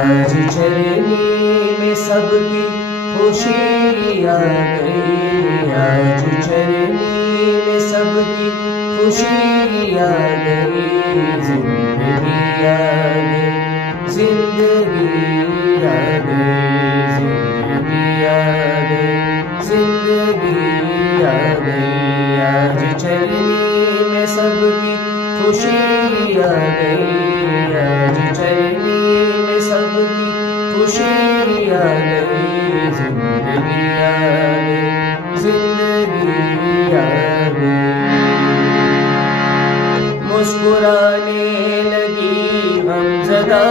आज चरनी में सबकी खुशी आ गई, आज चरनी में सबकी खुशी आ गई, जिंदगी आ गई, जिंदगी आ गई, जिंदगी आ गई, जिंदगी आ गई। आज चरनी में सबकी खुशी आ गई, आज चरनी में सबकी खुशी आ गई, जिंदगी आ गई, जिंदगी आ गई। मुस्कुराने लगी हम ज़दा